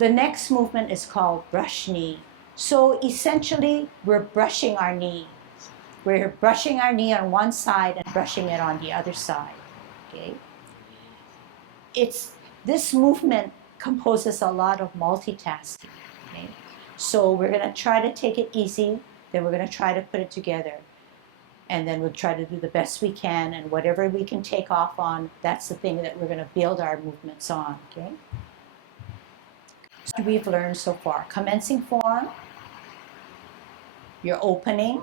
The next movement is called brush knee. So essentially, we're brushing our knee. We're brushing our knee on one side and brushing it on the other side. Okay? This movement composes a lot of multitasking. Okay? So we're going to try to take it easy, then we're going to try to put it together. And then we'll try to do the best we can, and whatever we can take off on, that's the thing that we're going to build our movements on. Okay? So we've learned so far. Commencing form, you're opening,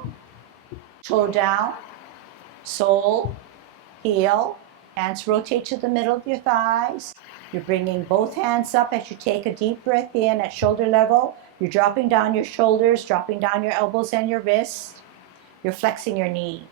toe down, sole, heel, hands rotate to the middle of your thighs. You're bringing both hands up as you take a deep breath in at shoulder level. You're dropping down your shoulders, dropping down your elbows and your wrists. You're flexing your knee.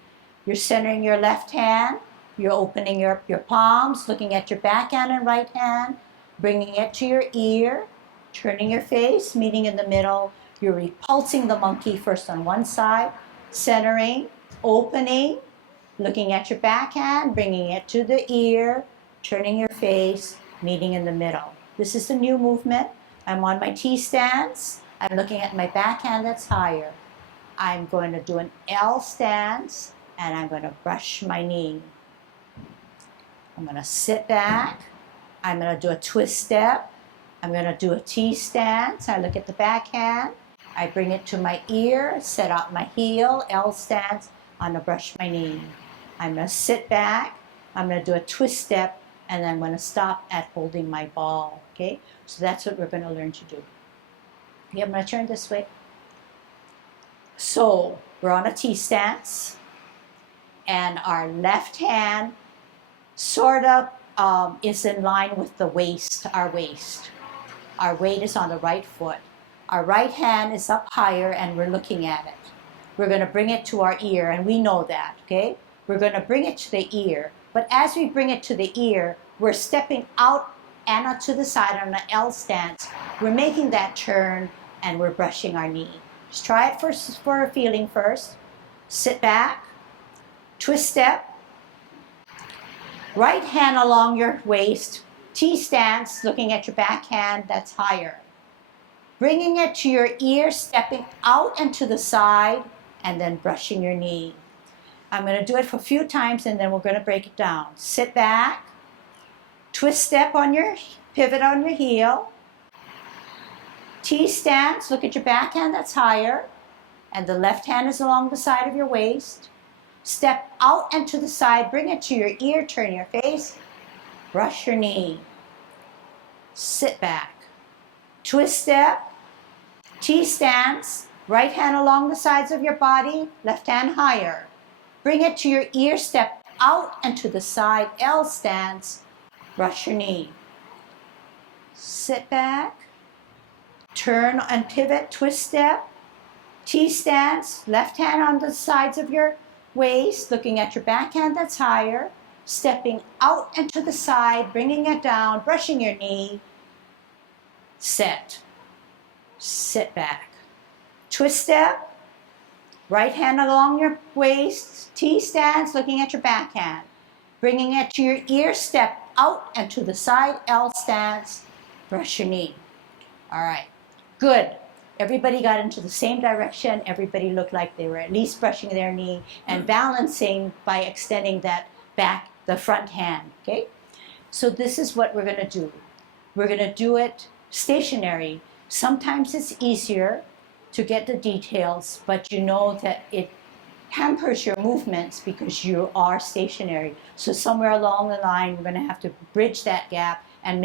You're centering your left hand. You're opening your palms, looking at your backhand and right hand, bringing it to your ear, turning your face, meeting in the middle. You're repulsing the monkey first on one side, centering, opening, looking at your backhand, bringing it to the ear, turning your face, meeting in the middle. This is the new movement. I'm on my T stance. I'm looking at my backhand that's higher. I'm going to do an L stance, and I'm going to brush my knee. I'm going to sit back. I'm going to do a twist step. I'm going to do a T stance. I look at the backhand. I bring it to my ear, set out my heel, L stance. I'm going to brush my knee. I'm going to sit back. I'm going to do a twist step, and then I'm going to stop at holding my ball. Okay? So that's what we're going to learn to do. Okay, I'm going to turn this way. So we're on a T stance, and our left hand sort of is in line with the waist, our waist. Our weight is on the right foot. Our right hand is up higher, and we're looking at it. We're going to bring it to our ear, and we know that, okay? We're going to bring it to the ear, but as we bring it to the ear, we're stepping out and to the side on an L stance. We're making that turn, and we're brushing our knee. Just try it first for a feeling first. Sit back, twist step, right hand along your waist, T stance, looking at your backhand that's higher. Bringing it to your ear, stepping out and to the side, and then brushing your knee. I'm going to do it for a few times, and then we're going to break it down. Sit back, twist step on your, pivot on your heel, T stance, look at your backhand that's higher, and the left hand is along the side of your waist. Step out and to the side, bring it to your ear, turn your face, brush your knee. Sit back. Twist step, T stance, right hand along the sides of your body, left hand higher. Bring it to your ear, step out and to the side, L stance, brush your knee. Sit back. Turn and pivot, twist step, T stance, left hand on the sides of your waist, looking at your backhand that's higher, stepping out and to the side, bringing it down, brushing your knee, set, sit back. Twist step, right hand along your waist, T stance, looking at your backhand, bringing it to your ear, step out and to the side, L stance, brush your knee. All right. Good. Everybody got into the same direction. Everybody looked like they were at least brushing their knee and balancing by extending that back, the front hand, okay? So this is what we're going to do. We're going to do it stationary. Sometimes it's easier to get the details, but you know that it hampers your movements because you are stationary. So somewhere along the line, we're going to have to bridge that gap and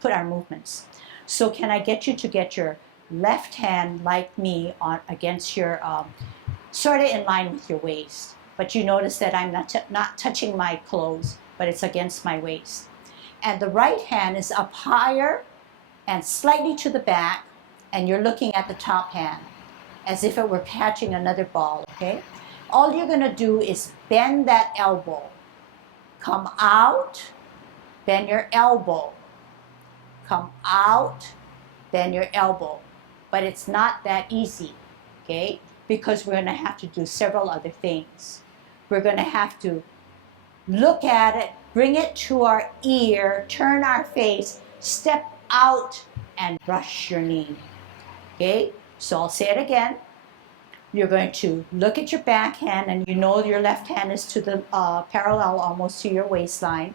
put our movements. So can I get you to get your left hand, like me, on against your, sort of in line with your waist. But you notice that I'm not touching my clothes, but it's against my waist. And the right hand is up higher and slightly to the back, and you're looking at the top hand as if it were catching another ball, okay? All you're going to do is bend that elbow. Come out, bend your elbow. Come out, bend your elbow. But it's not that easy, okay? Because we're going to have to do several other things. We're going to have to look at it, bring it to our ear, turn our face, step out and brush your knee. Okay, so I'll say it again. You're going to look at your backhand, and you know your left hand is to the parallel almost to your waistline.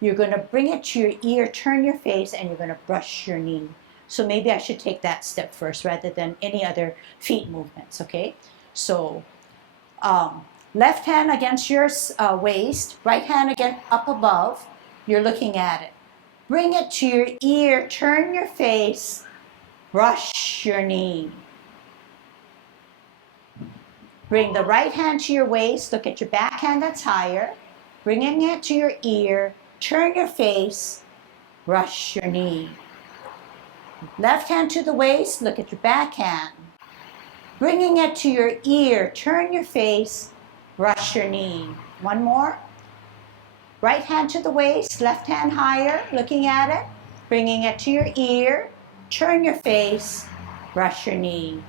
You're going to bring it to your ear, turn your face, and you're going to brush your knee. So maybe I should take that step first rather than any other feet movements, okay? So left hand against your waist, right hand again up above. You're looking at it. Bring it to your ear, turn your face, brush your knee. Bring the right hand to your waist, look at your backhand that's higher, bringing it to your ear, turn your face, brush your knee. Left hand to the waist, look at your backhand, bringing it to your ear, turn your face, brush your knee. One more. Right hand to the waist, left hand higher, looking at it, bringing it to your ear, turn your face, brush your knee.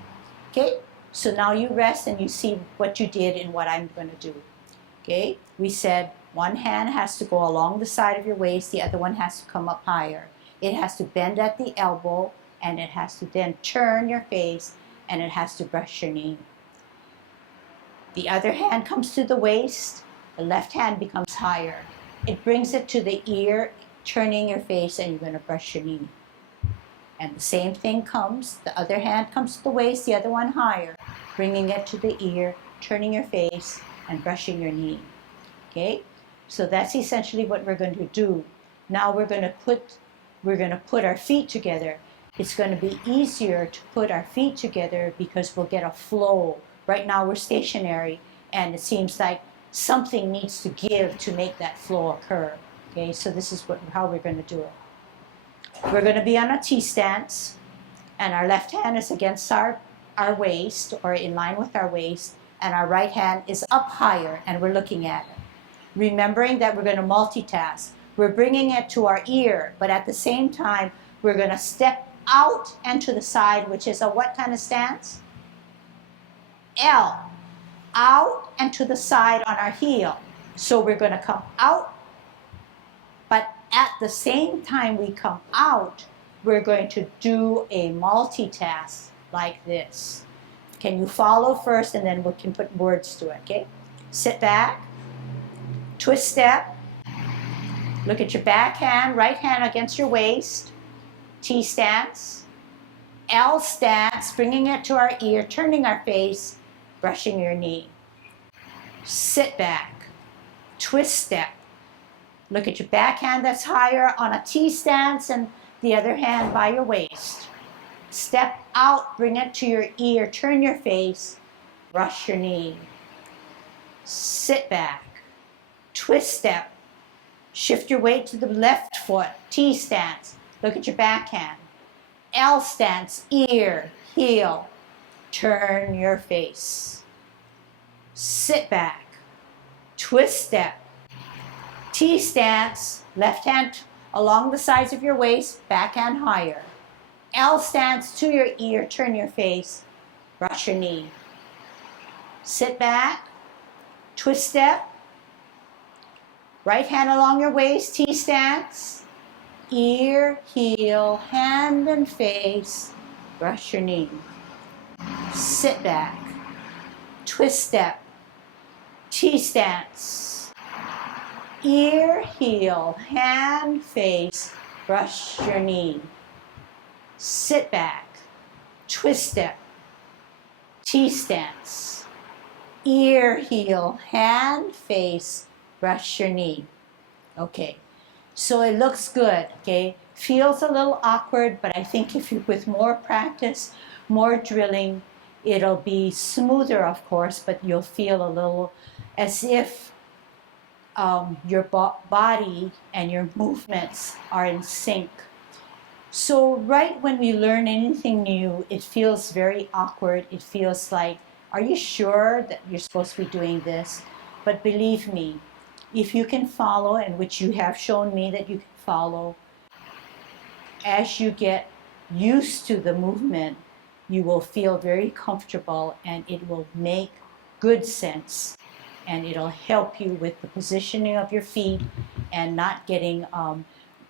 Okay? So now you rest and you see what you did and what I'm going to do. Okay? We said one hand has to go along the side of your waist, the other one has to come up higher. It has to bend at the elbow, and it has to then turn your face, and it has to brush your knee. The other hand comes to the waist, the left hand becomes higher. It brings it to the ear, turning your face, and you're going to brush your knee. And the same thing comes, the other hand comes to the waist, the other one higher, bringing it to the ear, turning your face, and brushing your knee. Okay? So that's essentially what we're going to do. Now we're going to put our feet together. It's going to be easier to put our feet together because we'll get a flow. Right now we're stationary, and it seems like something needs to give to make that flow occur. Okay? So this is how we're going to do it. We're going to be on a T stance, and our left hand is against our waist, or in line with our waist, and our right hand is up higher, and we're looking at it. Remembering that we're going to multitask. We're bringing it to our ear, but at the same time, we're going to step out and to the side, which is a what kind of stance? L. Out and to the side on our heel. So we're going to come out, but at the same time we come out, we're going to do a multitask like this. Can you follow first, and then we can put words to it, okay? Sit back, twist step, look at your backhand, right hand against your waist, T stance, L stance, bringing it to our ear, turning our face, brushing your knee. Sit back, twist step, look at your backhand that's higher on a T stance and the other hand by your waist. Step out, bring it to your ear, turn your face, brush your knee. Sit back, twist step, shift your weight to the left foot, T stance, look at your backhand. L stance, ear, heel, turn your face. Sit back, twist step, T stance, left hand along the sides of your waist, backhand higher. L stance to your ear, turn your face, brush your knee. Sit back, twist step, right hand along your waist, T stance, ear, heel, hand and face, brush your knee. Sit back, twist step, T stance, ear, heel, hand, face, brush your knee. Sit back, twist step, T stance, ear, heel, hand, face, brush your knee. Okay, so it looks good, okay? Feels a little awkward, but I think if you, with more practice, more drilling, it'll be smoother, of course, but you'll feel a little as if your body and your movements are in sync. So right when we learn anything new, it feels very awkward. It feels like, are you sure that you're supposed to be doing this? But believe me, if you can follow, and which you have shown me that you can follow, as you get used to the movement, you will feel very comfortable, and it will make good sense, and it'll help you with the positioning of your feet and not getting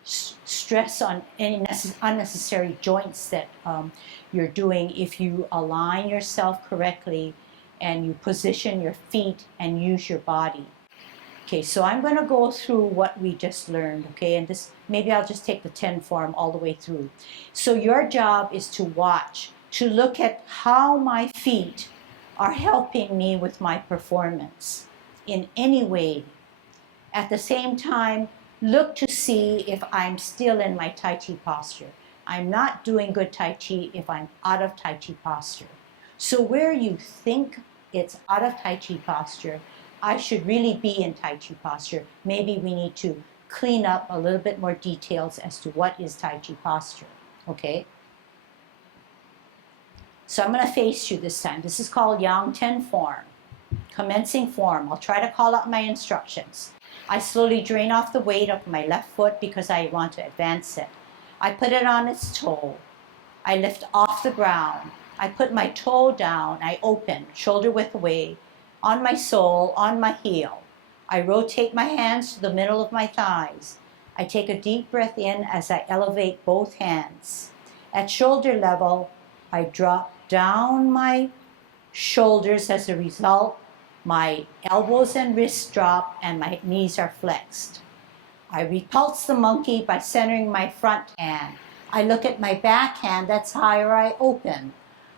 stress on any unnecessary joints that you're doing if you align yourself correctly and you position your feet and use your body. Okay, so I'm going to go through what we just learned, okay, and this, maybe I'll just take the 10 form all the way through. So your job is to watch, to look at how my feet are helping me with my performance in any way. At the same time, look to see if I'm still in my Tai Chi posture. I'm not doing good Tai Chi if I'm out of Tai Chi posture. So where you think it's out of Tai Chi posture, I should really be in Tai Chi posture. Maybe we need to clean up a little bit more details as to what is Tai Chi posture, okay? So I'm going to face you this time. This is called Yang 10 form, commencing form. I'll try to call out my instructions. I slowly drain off the weight of my left foot because I want to advance it. I put it on its toe. I lift off the ground. I put my toe down. I open, shoulder width away, on my sole, on my heel. I rotate my hands to the middle of my thighs. I take a deep breath in as I elevate both hands. At shoulder level, I drop down my shoulders. As a result, my elbows and wrists drop and my knees are flexed. I repulse the monkey by centering my front hand. I look at my back hand, that's higher, I open.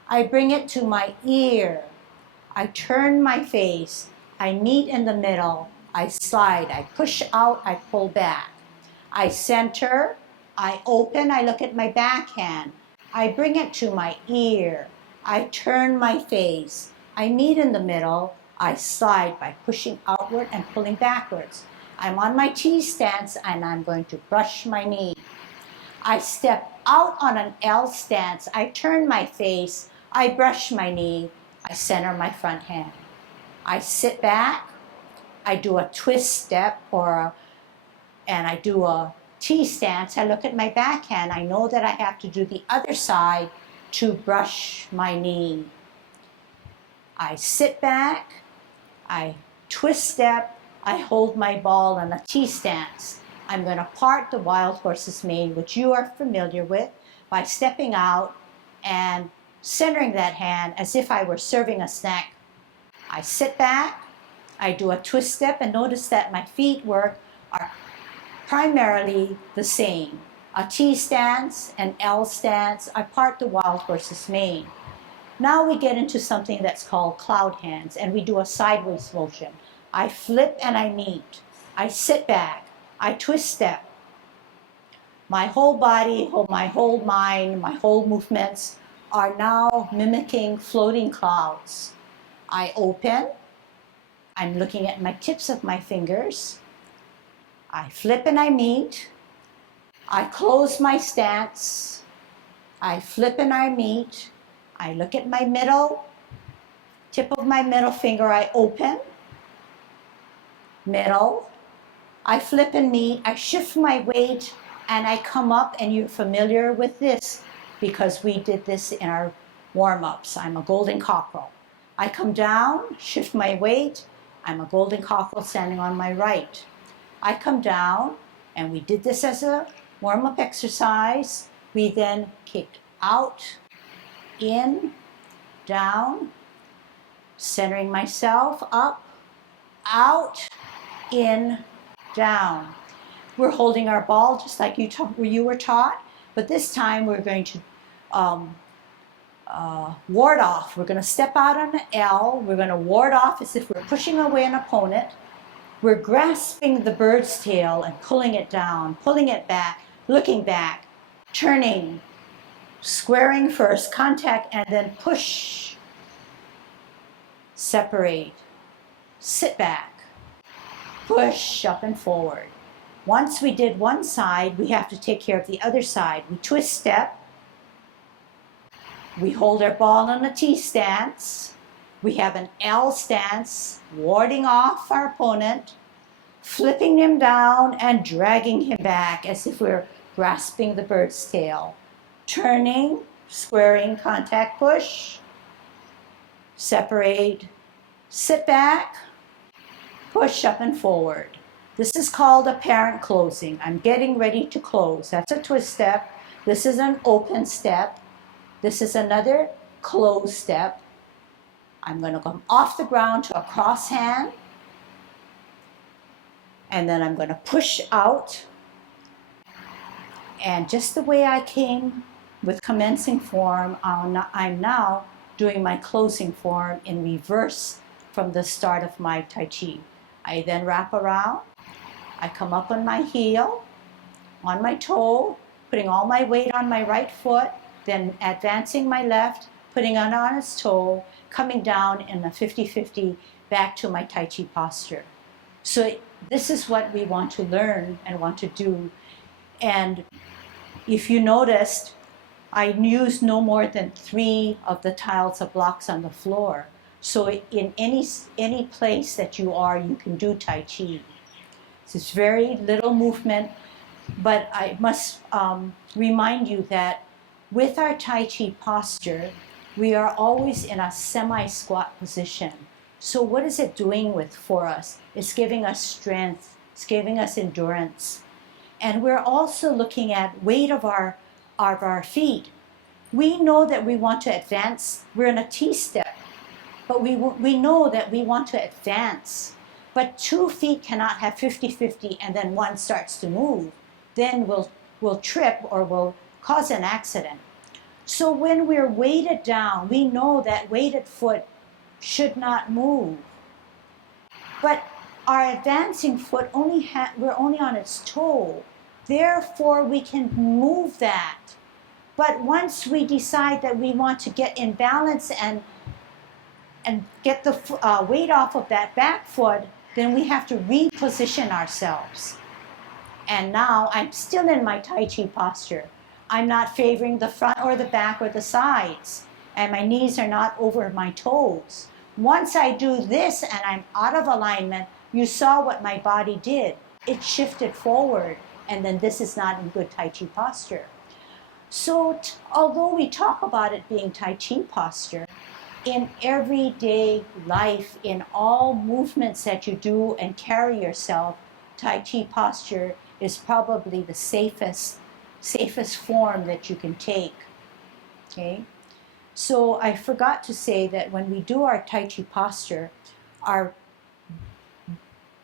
I bring it to my ear. I turn my face. I meet in the middle. I slide. I push out. I pull back. I center. I open. I look at my back hand. I bring it to my ear. I turn my face. I meet in the middle. I slide by pushing outward and pulling backwards. I'm on my T stance and I'm going to brush my knee. I step out on an L stance. I turn my face. I brush my knee. I center my front hand. I sit back. I do a twist step and I do a T stance. I look at my back hand. I know that I have to do the other side to brush my knee. I sit back. I twist step. I hold my ball in a T stance. I'm going to part the wild horse's mane, which you are familiar with, by stepping out and centering that hand as if I were serving a snack. I sit back, I do a twist step, and notice that my feet work are primarily the same. A T stance, an L stance, I part the wild horse's mane. Now we get into something that's called cloud hands, and we do a sideways motion. I flip and I meet. I sit back. I twist step. My whole body, my whole mind, my whole movements are now mimicking floating clouds. I open. I'm looking at my tips of my fingers. I flip and I meet. I close my stance. I flip and I meet. I look at my tip of my middle finger. I open. Middle. I flip and meet. I shift my weight and I come up, and you're familiar with this because we did this in our warm-ups. I'm a golden cockerel. I come down, shift my weight. I'm a golden cockerel standing on my right. I come down, and we did this as a warm-up exercise. We then kicked out, in, down, centering myself, up, out, in, down. We're holding our ball just like you were taught, but this time we're going to ward off. We're going to step out on an L. We're going to ward off as if we're pushing away an opponent. We're grasping the bird's tail and pulling it down, pulling it back, looking back, turning, squaring first, contact, and then push, separate, sit back, push up and forward. Once we did one side, we have to take care of the other side. We twist step. We hold our ball in a T stance. We have an L stance, warding off our opponent, flipping him down and dragging him back as if we're grasping the bird's tail. Turning, squaring, contact, push, separate, sit back, push up and forward. This is called apparent closing. I'm getting ready to close. That's a twist step. This is an open step. This is another close step. I'm going to come off the ground to a cross hand. And then I'm going to push out. And just the way I came with commencing form, I'm now doing my closing form in reverse from the start of my Tai Chi. I then wrap around. I come up on my heel, on my toe, putting all my weight on my right foot, then advancing my left, putting it on its toe, coming down in a 50-50 back to my Tai Chi posture. So this is what we want to learn and want to do. And if you noticed, I used no more than 3 of the tiles of blocks on the floor. So in any place that you are, you can do Tai Chi. It's very little movement, but I must remind you that with our Tai Chi posture, we are always in a semi-squat position. So what is it doing for us? It's giving us strength. It's giving us endurance. And we're also looking at weight of our feet. We know that we want to advance. We're in a T step, but we know that we want to advance. But 2 feet cannot have 50-50 and then one starts to move. Then we'll trip or we'll cause an accident. So when we're weighted down, we know that weighted foot should not move. But our advancing foot we're only on its toe. Therefore, we can move that. But once we decide that we want to get in balance and get the weight off of that back foot, then we have to reposition ourselves. And now I'm still in my Tai Chi posture. I'm not favoring the front or the back or the sides. And my knees are not over my toes. Once I do this and I'm out of alignment, you saw what my body did. It shifted forward. And then this is not in good Tai Chi posture. So although we talk about it being Tai Chi posture, in everyday life, in all movements that you do and carry yourself, Tai Chi posture is probably the safest form that you can take. Okay? So I forgot to say that when we do our Tai Chi posture, our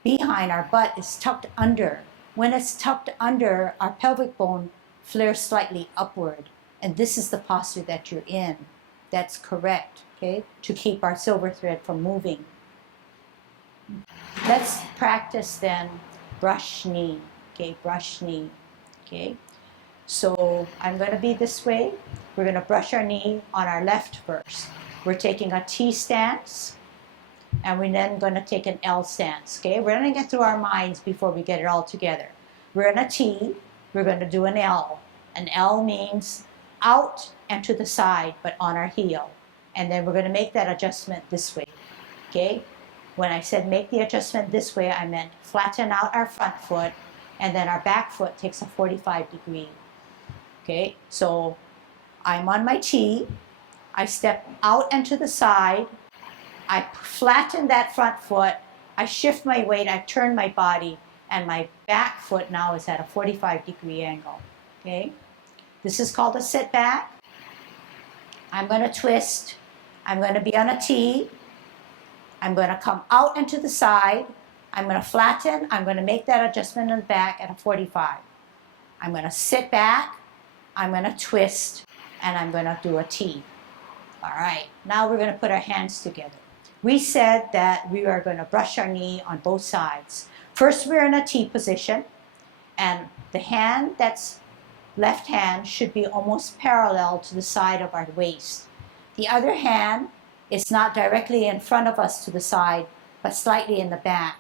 behind, our butt is tucked under. When it's tucked under, our pelvic bone flares slightly upward. And this is the posture that you're in. That's correct, okay, to keep our silver thread from moving. Let's practice then brush knee, okay, brush knee, okay. So I'm going to be this way. We're going to brush our knee on our left first. We're taking a T stance, and we're then going to take an L stance, okay? We're going to get through our minds before we get it all together. We're in a T, we're going to do an L. An L means out and to the side, but on our heel. And then we're going to make that adjustment this way, okay? When I said make the adjustment this way, I meant flatten out our front foot, and then our back foot takes a 45-degree, okay? So I'm on my T, I step out and to the side, I flatten that front foot, I shift my weight, I turn my body, and my back foot now is at a 45-degree angle, okay? This is called a sit back. I'm going to twist. I'm going to be on a T. I'm going to come out and to the side. I'm going to flatten. I'm going to make that adjustment in the back at a 45. I'm going to sit back. I'm going to twist. And I'm going to do a T. All right. Now we're going to put our hands together. We said that we are going to brush our knee on both sides. First, we're in a T position. And the hand that's left hand should be almost parallel to the side of our waist. The other hand is not directly in front of us to the side, but slightly in the back.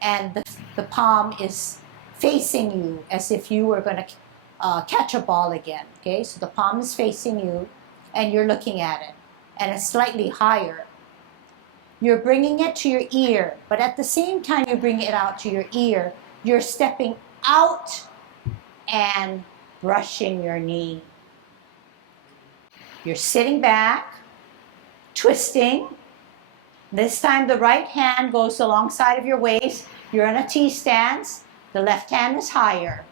And the palm is facing you as if you were going to catch a ball again. Okay, so the palm is facing you and you're looking at it. And it's slightly higher. You're bringing it to your ear, but at the same time you bring it out to your ear, you're stepping out and brushing your knee. You're sitting back, twisting. This time the right hand goes alongside of your waist You're in a T stance. The left hand is higher.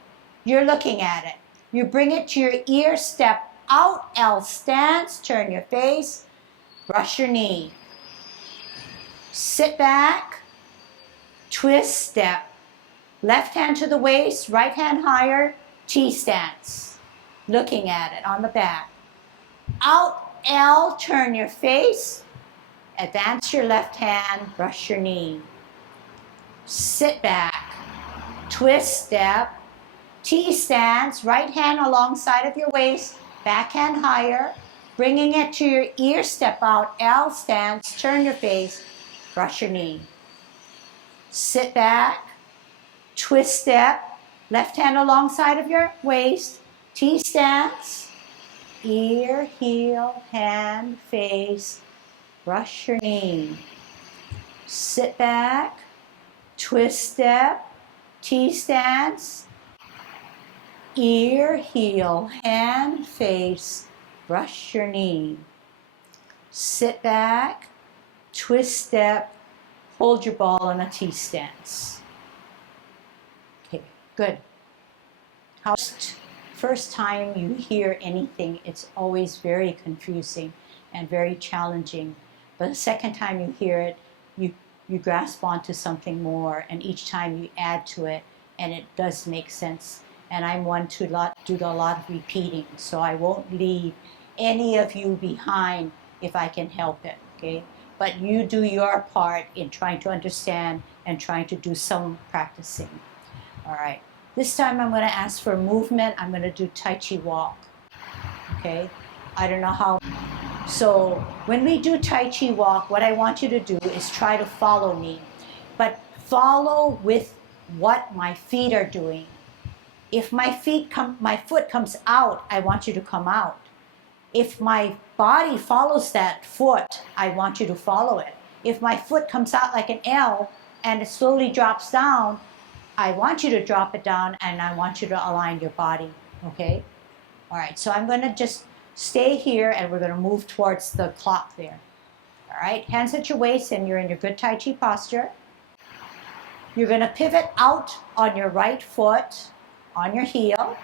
You're looking at it. You bring it to your ear, step out, L stance, turn your face, brush your knee. Sit back, twist, step. Left hand to the waist, right hand higher, T stance. Looking at it on the back. Out, L, turn your face, advance your left hand, brush your knee. Sit back, twist, step, T stance, right hand alongside of your waist, back hand higher, bringing it to your ear, step out, L stance, turn your face, brush your knee. Sit back, twist, step, left hand alongside of your waist, T stance, ear, heel, hand, face, brush your knee. Sit back, twist, step, T stance, ear, heel, hand, face, brush your knee. Sit back, twist, step, hold your ball in a T stance. Okay, good. First time you hear anything, it's always very confusing and very challenging. But the second time you hear it, you grasp onto something more, and each time you add to it, and it does make sense. And I'm one to do a lot of repeating, so I won't leave any of you behind if I can help it, okay? But you do your part in trying to understand and trying to do some practicing. All right, this time I'm going to ask for movement. I'm going to do Tai Chi Walk, okay? I don't know how. So when we do Tai Chi Walk, what I want you to do is try to follow me, but follow with what my feet are doing. If my foot comes out, I want you to come out. If my body follows that foot, I want you to follow it. If my foot comes out like an L and it slowly drops down, I want you to drop it down, and I want you to align your body, okay? All right, so I'm going to just stay here, and we're going to move towards the clock there. All right, hands at your waist, and you're in your good Tai Chi posture. You're going to pivot out on your right foot, on your heel.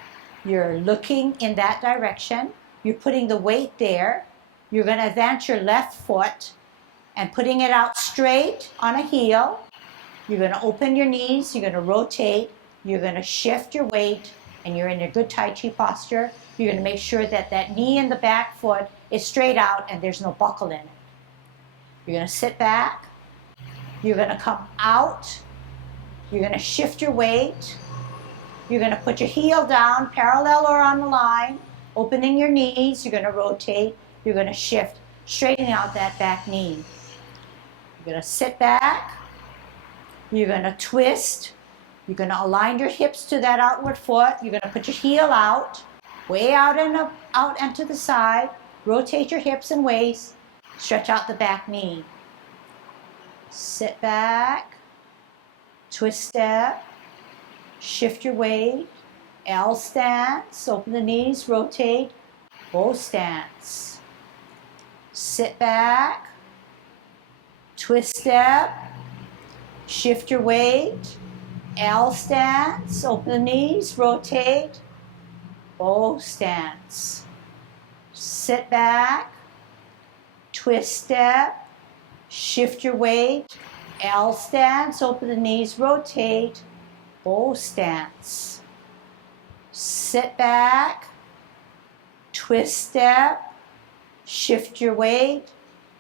You're looking in that direction. You're putting the weight there. You're going to advance your left foot and putting it out straight on a heel. You're going to open your knees. You're going to rotate. You're going to shift your weight, and you're in a good Tai Chi posture. You're going to make sure that that knee and the back foot is straight out and there's no buckle in it. You're going to sit back. You're going to come out. You're going to shift your weight. You're going to put your heel down, parallel or on the line, opening your knees. You're going to rotate. You're going to shift, straightening out that back knee. You're going to sit back. You're going to twist. You're going to align your hips to that outward foot. You're going to put your heel out, way out and up, out and to the side. Rotate your hips and waist. Stretch out the back knee. Sit back. Twist step. Shift your weight. L stance. Open the knees. Rotate. Bow stance. Sit back. Twist step. Shift your weight. L stance. Open the knees. Rotate. Bow stance. Sit back. Twist step. Shift your weight. L stance. Open the knees. Rotate. Bow stance. Sit back. Twist step. Shift your weight.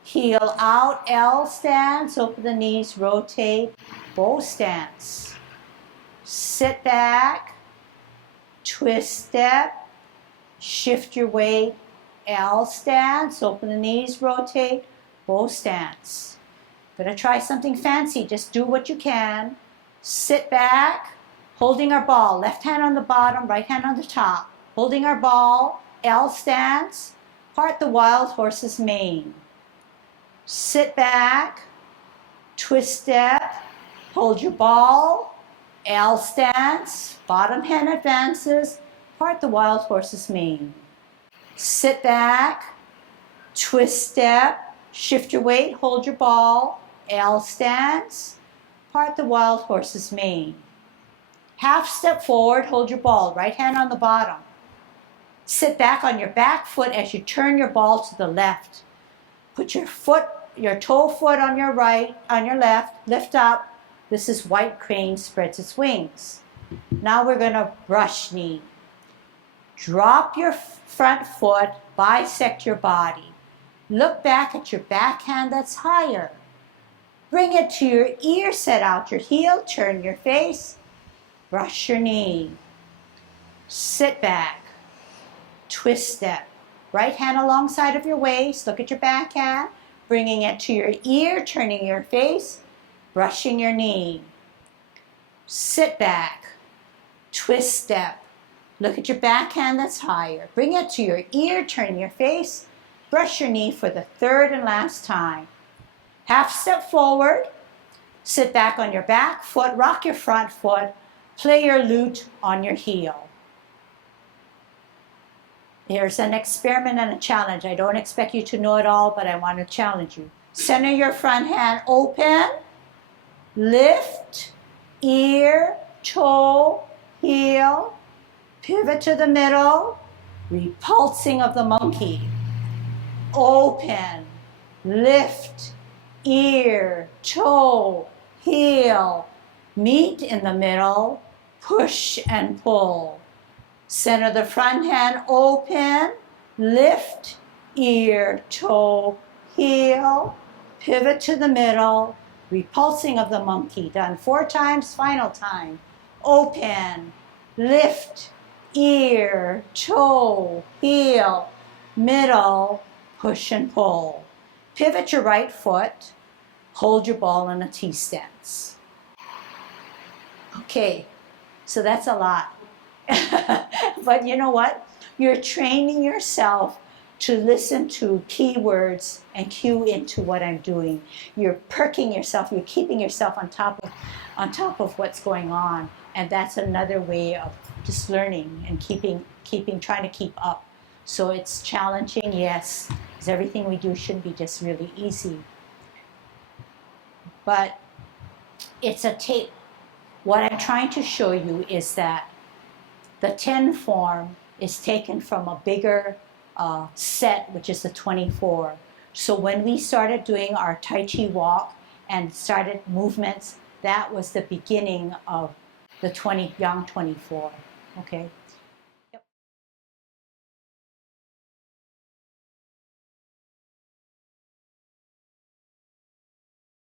Heel out, L stance, open the knees, rotate, bow stance. Sit back, twist step, shift your weight, L stance, open the knees, rotate, bow stance. Gonna try something fancy, just do what you can. Sit back, holding our ball, left hand on the bottom, right hand on the top. Holding our ball, L stance, part the wild horse's mane. Sit back, twist step, hold your ball, L stance, bottom hand advances, part the wild horse's mane. Sit back, twist step, shift your weight, hold your ball, L stance, Part the wild horse's mane. Half step forward, hold your ball, right hand on the bottom. Sit back on your back foot as you turn your ball to the left. Put your toe foot on your right, on your left, lift up. This is white crane spreads its wings. Now we're gonna brush knee. Drop your front foot, bisect your body. Look back at your backhand that's higher. Bring it to your ear, set out your heel, turn your face, brush your knee. Sit back, twist step. Right hand alongside of your waist, look at your backhand, bringing it to your ear, turning your face, brushing your knee. Sit back, twist step. Look at your backhand that's higher. Bring it to your ear, turn your face, brush your knee for the third and last time. Half step forward, sit back on your back foot, rock your front foot, play your lute on your heel. Here's an experiment and a challenge. I don't expect you to know it all, but I want to challenge you. Center your front hand open, lift, ear, toe, heel, pivot to the middle, repulsing of the monkey. Open, lift, ear, toe, heel, meet in the middle, push and pull. Center the front hand open, lift, ear, toe, heel, pivot to the middle, repulsing of the monkey. Done 4 times, final time. Open, lift, ear, toe, heel, middle, push and pull. Pivot your right foot, hold your ball in a T stance. Okay, so that's a lot. But you know what? You're training yourself to listen to keywords and cue into what I'm doing. You're perking yourself, you're keeping yourself on top of what's going on. And that's another way of just learning and trying to keep up. So it's challenging, yes, because everything we do shouldn't be just really easy. But it's a tape. What I'm trying to show you is that the 10 form is taken from a bigger set, which is the 24. So when we started doing our Tai Chi Walk and started movements, that was the beginning of the young 24, okay?